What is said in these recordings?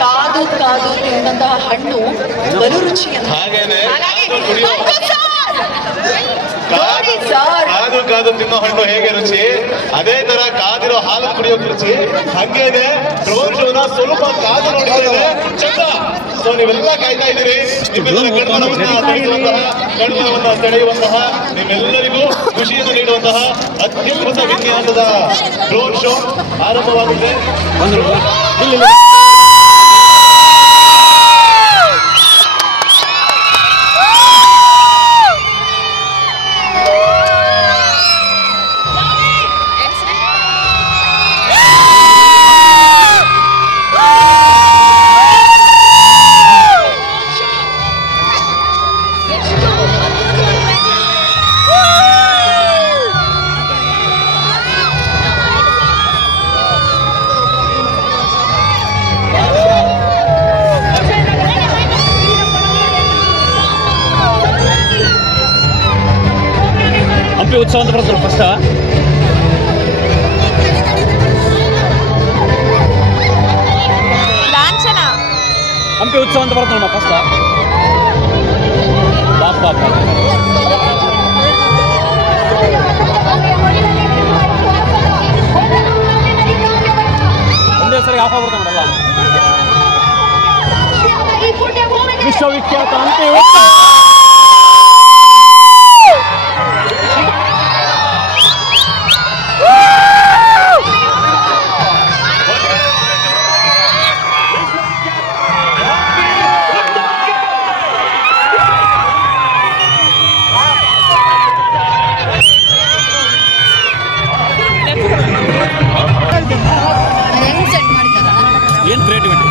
ಕಾದು ಕಾದು ತಿಂದಂತಹ ಹಣ್ಣು ಬಲು ರುಚಿಯನ್ನು ಕಾದು ಕಾದು ತಿನ್ನೋ ಹಣ್ಣು ಹೇಗೆ ರುಚಿ, ಅದೇ ತರ ಕಾದಿರೋ ಹಾಲು ಕುಡಿಯೋಕೆ ರುಚಿ. ಹಂಗೇನೆ ಡ್ರೋನ್ ಶೋನ ಸ್ವಲ್ಪ ಕಾದು ನೋಡಿದ್ದೇವೆ ಚಂದ. ಸೊ ನೀವೆಲ್ಲ ಕಾಯ್ತಾ ಇದ್ದೀರಿ, ನಿಮ್ಮೆಲ್ಲರ ಕಣ್ಮನವನ್ನ ಸೆಳೆಯುವಂತಹ, ನಿಮ್ಮೆಲ್ಲರಿಗೂ ಖುಷಿಯನ್ನು ನೀಡುವಂತಹ ಅತ್ಯದ್ಭುತ ವಿನ್ಯಾಸದ ಡ್ರೋನ್ ಶೋ ಆರಂಭವಾಗುತ್ತೆ. ಹಂಪಿ ಉತ್ಸವ ಅಂತ ಬರ್ತದೆ ಫಸ್ಟ್. ಲಾಂಛನ ಹಂಪಿ ಉತ್ಸವ ಅಂತ ಬರ್ತದೆ ನಮ್ಮ ಫಸ್ಟ್. ಬಾಪ ಒಂದೇ ಸರಿ ಆಫ್ ಆಗ್ಬಿಡ್ತಾನೆ ನೋಡಲ್ಲ. ವಿಶ್ವವಿಖ್ಯಾತ ಹಂಪಿ ಉತ್ಸವ. ಏನು ಕ್ರಿಯೇಟಿವಿಟಿ.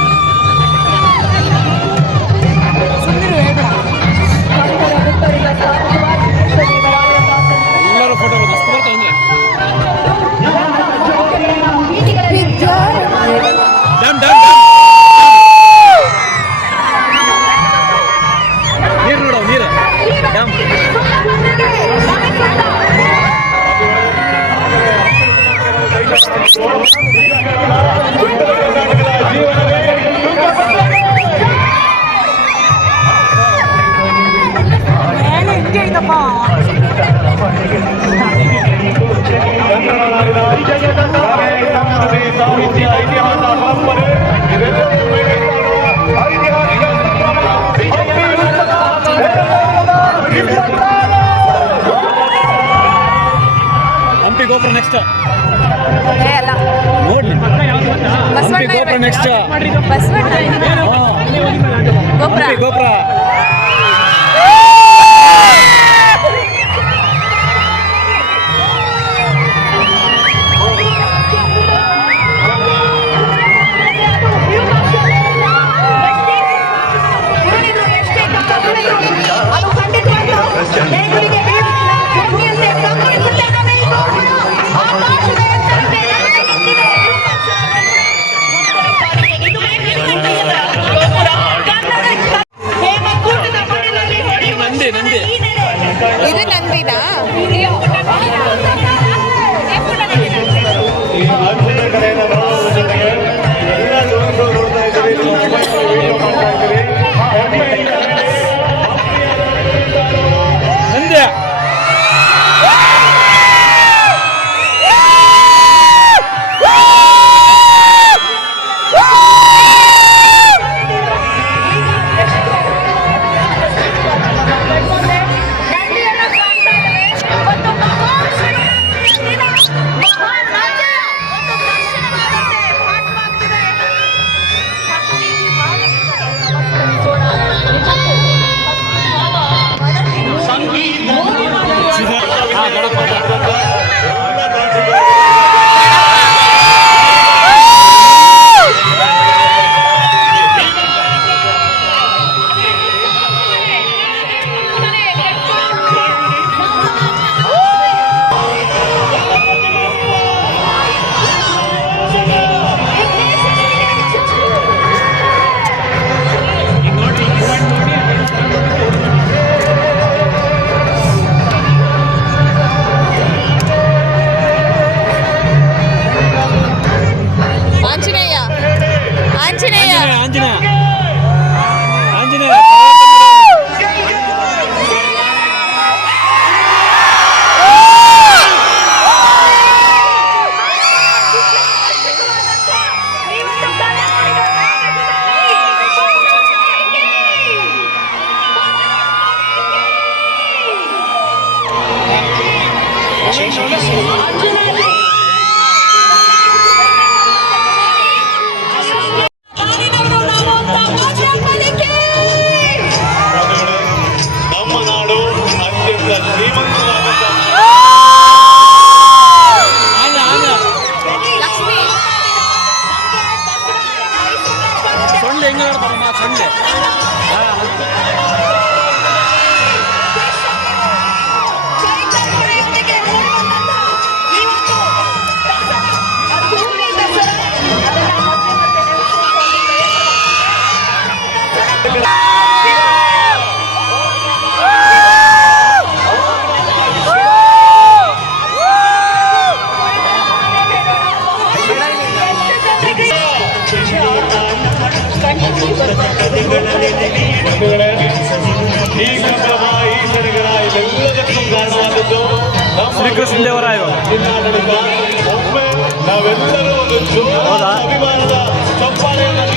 ಎಲ್ಲರೂ ಫೋಟೋ ಮಸ್ತ್ ಬರ್ತಾವೆ ಅಂದರೆ ಡ್ಯಾಮ್ ಡ್ಯಾಮ್ ನೀರು ನೋಡೋ ನೀರು ಡ್ಯಾಮ್. ಸಾಹಿತ್ಯ, ಇತಿಹಾಸ, ಪರಂಪರೆ ಹಂಪಿ ಗೋಪುರ ನೆಕ್ಸ್ಟ್ ನೋಡ್ಲಿ. ಹಂಪಿ ಗೋಪುರ ನೆಕ್ಸ್ಟ್. ಹಂಪಿ ಗೋಪುರ ಇದು ನಂದಿನಾ? ನಂದ್ಯ ನಮ್ಮ ನಾಡು ಅತ್ಯಂತ ಶ್ರೀಮಂತವಾದಂತಹ ಸೊಳ್ಳೆ ಹೆಂಗೆ ಆಡ್ತಾರಮ್ಮ ಸೊಳ್ಳೆ ಈ ಸಂಭ್ರಮ ಈ ಕ್ಷಣಗಳ ಇವೆಲ್ಲದಕ್ಕೂ ಕಾರಣವಾದದ್ದು ಶ್ರೀಕೃಷ್ಣ ದೇವರಾಯ ಜಿಲ್ಲಾಡಳಿತ ಒಮ್ಮೆ ನಾವೆಲ್ಲರೂ ಒಂದು ಜೋರಾದ ಅಭಿಮಾನದ ಚಪ್ಪಾಳೆಯನ್ನು